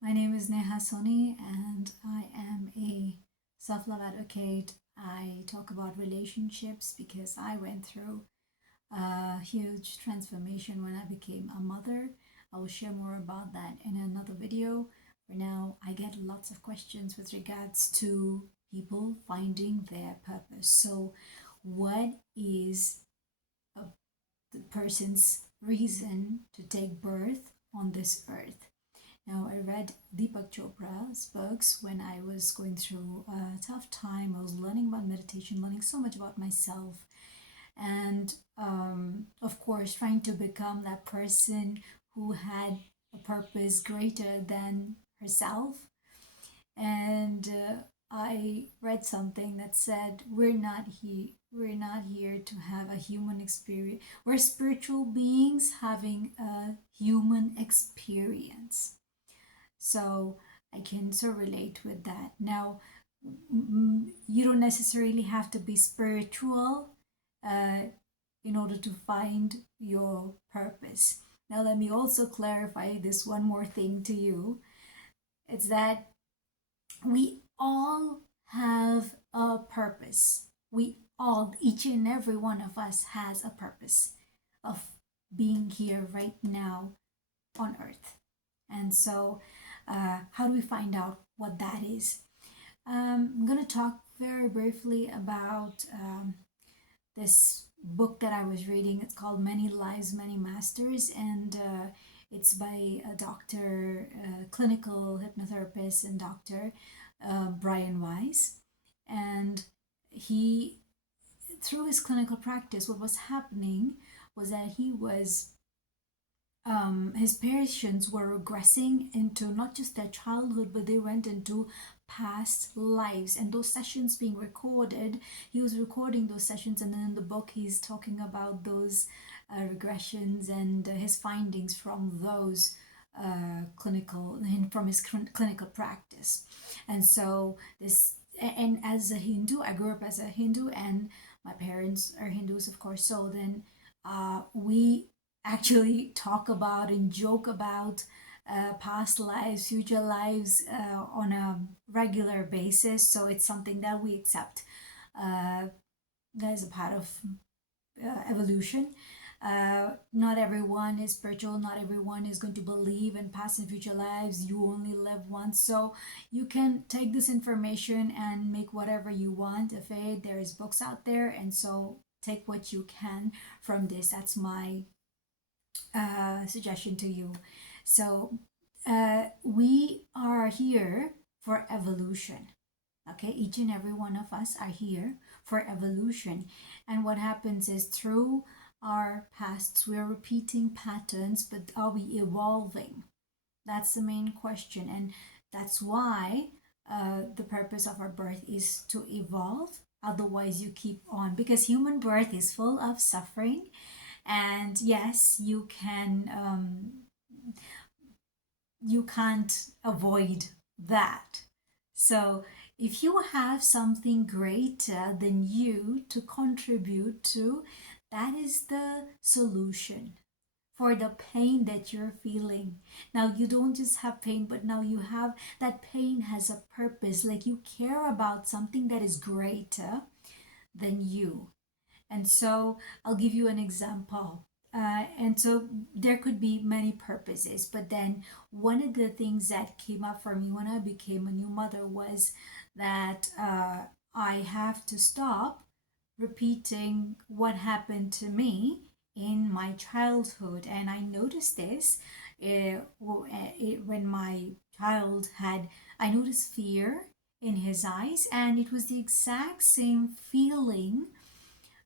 My name is Neha Soni, and I am a self love advocate. I talk about relationships because I went through a huge transformation when I became a mother. I will share more about that in another video. For now, I get lots of questions with regards to people finding their purpose. So, what is a, the person's reason to take birth on this earth? Now, I read Deepak Chopra's books when I was going through a tough time. I was learning about meditation, learning so much about myself, and of course, trying to become that person who had a purpose greater than herself. And I read something that said, We're not here to have a human experience. We're spiritual beings having a human experience. So I can so relate with that. Now, you don't necessarily have to be spiritual uh, in order to find your purpose. Now, let me also clarify this one more thing to you. It's that we all have a purpose. We all, each and every one of us, has a purpose of being here right now on earth. And so, how do we find out what that is? I'm going to talk very briefly about this book that I was reading. It's called Many Lives, Many Masters, and it's by a doctor, clinical hypnotherapist, and doctor Brian Weiss. And he, through his clinical practice, what was happening was that his patients were regressing into not just their childhood, but they went into past lives. And those sessions being recorded, he was recording those sessions, and then in the book, he's talking about those regressions and his findings from those clinical from his clinical practice. And so this, and as a Hindu, I grew up as a Hindu, and my parents are Hindus, of course. So then we actually talk about and joke about past lives, future lives on a regular basis. So it's something that we accept as a part of evolution. Not everyone is spiritual, not everyone is going to believe in past and future lives. You only live once. So you can take this information and make whatever you want of it. There is books out there, and so take what you can from this. That's my suggestion to you. So we are here for evolution. Okay, each and every one of us are here for evolution. And what happens is through our pasts, we're repeating patterns, but are we evolving? That's the main question. And that's why the purpose of our birth is to evolve. Otherwise, you keep on, because human birth is full of suffering. And yes, you can't avoid that. So if you have something greater than you to contribute to, that is the solution for the pain that you're feeling. Now you don't just have pain, but now you have that pain has a purpose. Like you care about something that is greater than you. And so I'll give you an example. And so there could be many purposes, but then one of the things that came up for me when I became a new mother was that I have to stop repeating what happened to me in my childhood. And I noticed this when my child had, I noticed fear in his eyes, and it was the exact same feeling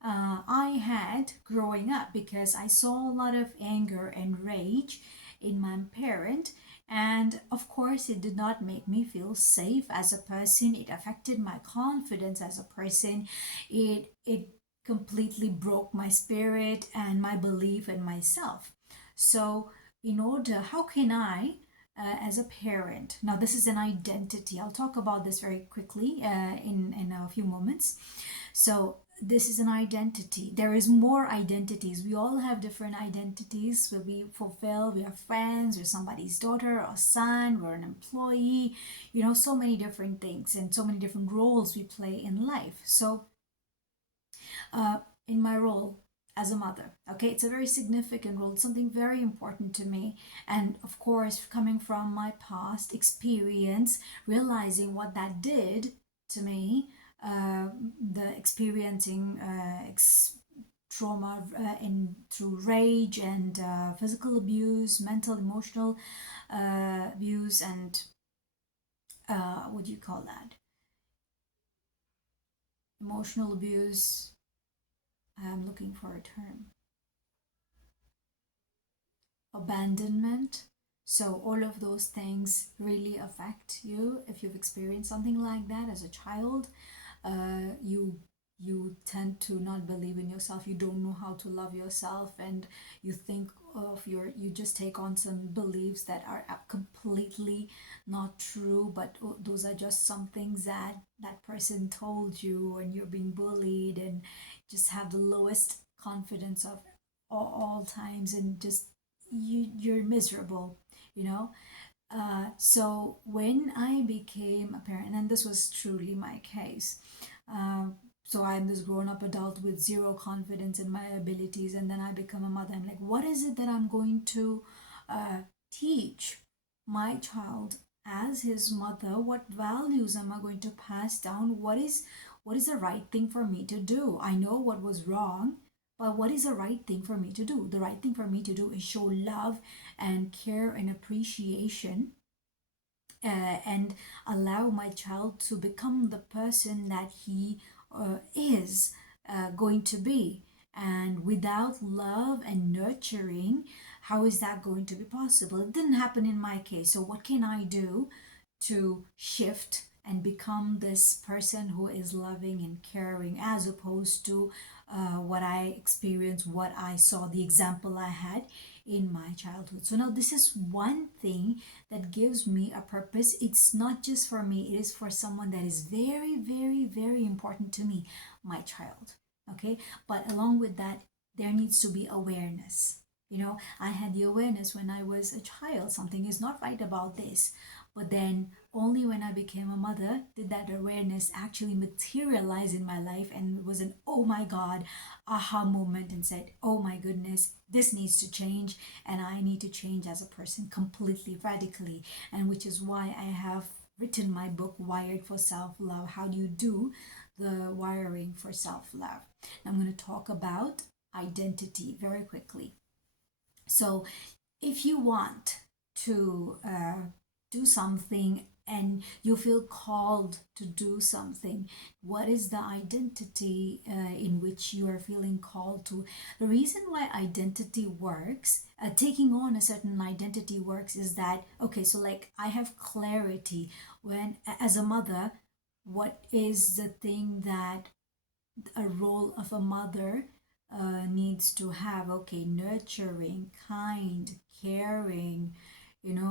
I had growing up, because I saw a lot of anger and rage in my parent. And of course, it did not make me feel safe as a person. It affected my confidence as a person. It completely broke my spirit and my belief in myself. So, in order, how can I, as a parent, now this is an identity. I'll talk about this very quickly in a few moments. So this is an identity. There is more identities. We all have different identities where we fulfill. We are friends, we're somebody's daughter or son, we're an employee, so many different things and so many different roles we play in life. So uh, in my role as a mother, okay, it's a very significant role. It's something very important to me. And of course, coming from my past experience, realizing what that did to me, uh, the experiencing trauma in through rage and physical abuse, mental, emotional abuse, and what do you call that? Emotional abuse. I'm looking for a term. Abandonment. So all of those things really affect you if you've experienced something like that as a child. You tend to not believe in yourself. You don't know how to love yourself, and you think of you just take on some beliefs that are completely not true, but those are just some things that that person told you, and you're being bullied and just have the lowest confidence of all times, and just you're miserable, you know. So when I became a parent, and this was truly my case, uh, so I'm this grown-up adult with zero confidence in my abilities, and then I become a mother. I'm like, what is it that I'm going to uh, teach my child as his mother? What values am I going to pass down? What is the right thing for me to do? I know what was wrong, but what is the right thing for me to do? The right thing for me to do is show love and care and appreciation, and allow my child to become the person that he is going to be. And without love and nurturing, how is that going to be possible? It didn't happen in my case. So, what can I do to shift and become this person who is loving and caring, as opposed to what I experienced, what I saw, the example I had in my childhood? So, now this is one thing that gives me a purpose. It's not just for me, it is for someone that is very, very, very important to me, my child. Okay, but along with that, there needs to be awareness. I had the awareness when I was a child, something is not right about this. But then only when I became a mother did that awareness actually materialize in my life, and it was an oh my god aha moment, and said, oh my goodness, this needs to change, and I need to change as a person completely, radically. And which is why I have written my book, Wired for Self Love. How do you do the wiring for self love? I'm going to talk about identity very quickly. So, if you want to do something and you feel called to do something, what is the identity in which you are feeling called to? The reason why identity works, taking on a certain identity works, is that, okay, so like I have clarity when, as a mother, what is the thing that a role of a mother needs to have? Okay, nurturing, kind, caring,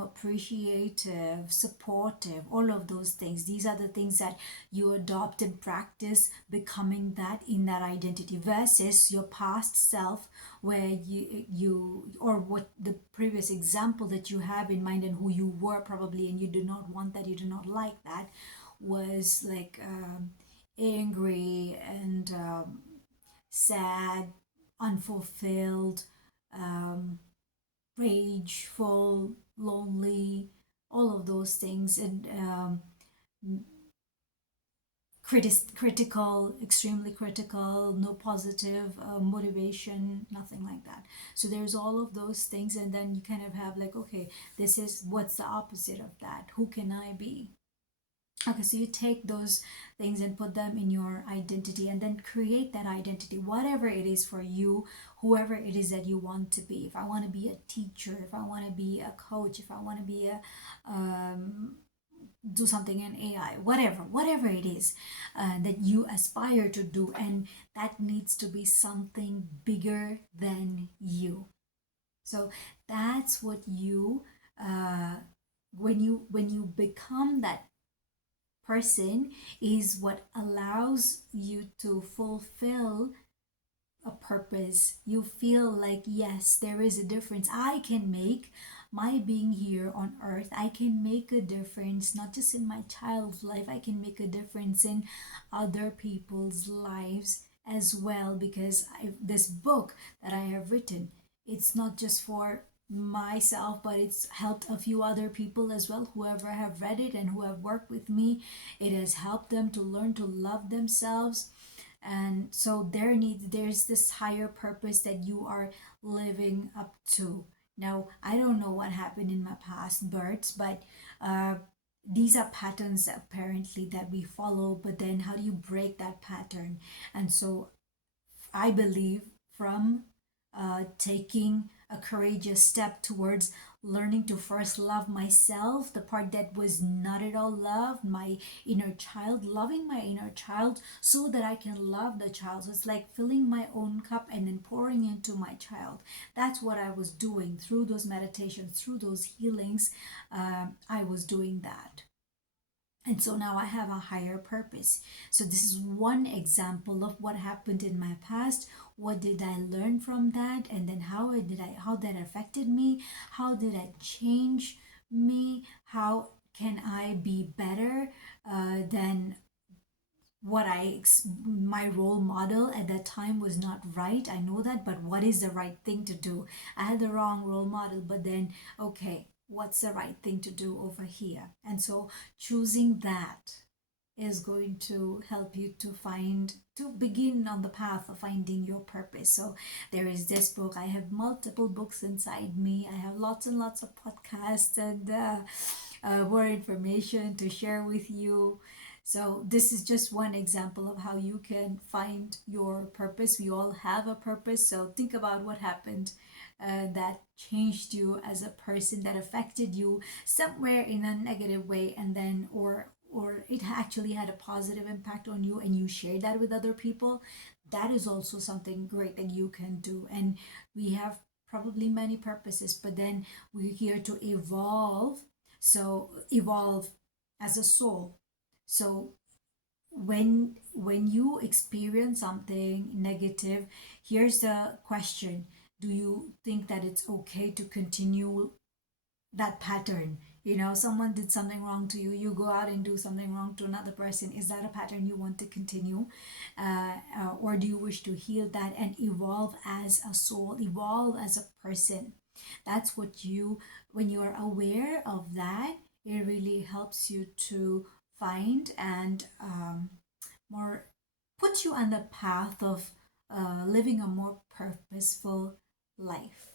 appreciative, supportive, all of those things. These are the things that you adopt and practice becoming that in that identity, versus your past self, where you or what the previous example that you have in mind and who you were probably, and you do not want that, you do not like that, was like angry and sad, unfulfilled, um, rageful, lonely, all of those things, and critical, extremely critical, no positive motivation, nothing like that. So there's all of those things, and then you kind of have like, okay, this is what's the opposite of that? Who can I be? Okay, so you take those things and put them in your identity, and then create that identity, whatever it is for you, whoever it is that you want to be. If I want to be a teacher, if I want to be a coach, if I want to be a do something in AI, whatever it is that you aspire to do, and that needs to be something bigger than you. So that's what you when you become that person is what allows you to fulfill a purpose. You feel like, yes, there is a difference I can make. My being here on earth, I can make a difference, not just in my child's life, I can make a difference in other people's lives as well. Because this book that I have written, it's not just for myself, but it's helped a few other people as well, whoever have read it and who have worked with me. It has helped them to learn to love themselves. And so there's this higher purpose that you are living up to. Now, I don't know what happened in my past births, but uh, these are patterns apparently that we follow. But then how do you break that pattern? And so I believe from taking a courageous step towards learning to first love myself, the part that was not at all loved, my inner child, loving my inner child so that I can love the child. So it's like filling my own cup and then pouring into my child. That's what I was doing through those meditations, through those healings. I was doing that. And so now I have a higher purpose. So this is one example of what happened in my past. What did I learn from that? And then how that affected me? How did I change me? How can I be better than what my role model at that time was not right. I know that, but what is the right thing to do? I had the wrong role model, but then, okay, what's the right thing to do over here? And so choosing that is going to help you to begin on the path of finding your purpose. So there is this book. I have multiple books inside me. I have lots and lots of podcasts and more information to share with you. So this is just one example of how you can find your purpose. We all have a purpose. So think about what happened that changed you as a person, that affected you somewhere in a negative way, and then or it actually had a positive impact on you and you shared that with other people. That is also something great that you can do. And we have probably many purposes, but then we're here to evolve. So evolve as a soul. So when you experience something negative, here's the question: do you think that it's okay to continue that pattern? Someone did something wrong to you, you go out and do something wrong to another person. Is that a pattern you want to continue? Or do you wish to heal that and evolve as a soul, evolve as a person? That's what when you are aware of that, it really helps you to find and more put you on the path of living a more purposeful life.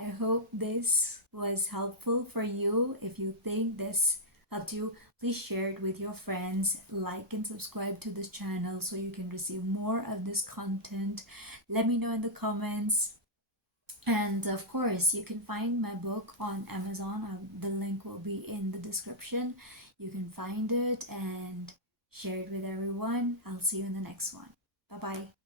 I hope this was helpful for you. If you think this helped you, please share it with your friends. Like and subscribe to this channel so you can receive more of this content. Let me know in the comments. And of course, you can find my book on Amazon. The link will be in the description. You can find it and share it with everyone. I'll see you in the next one. Bye bye.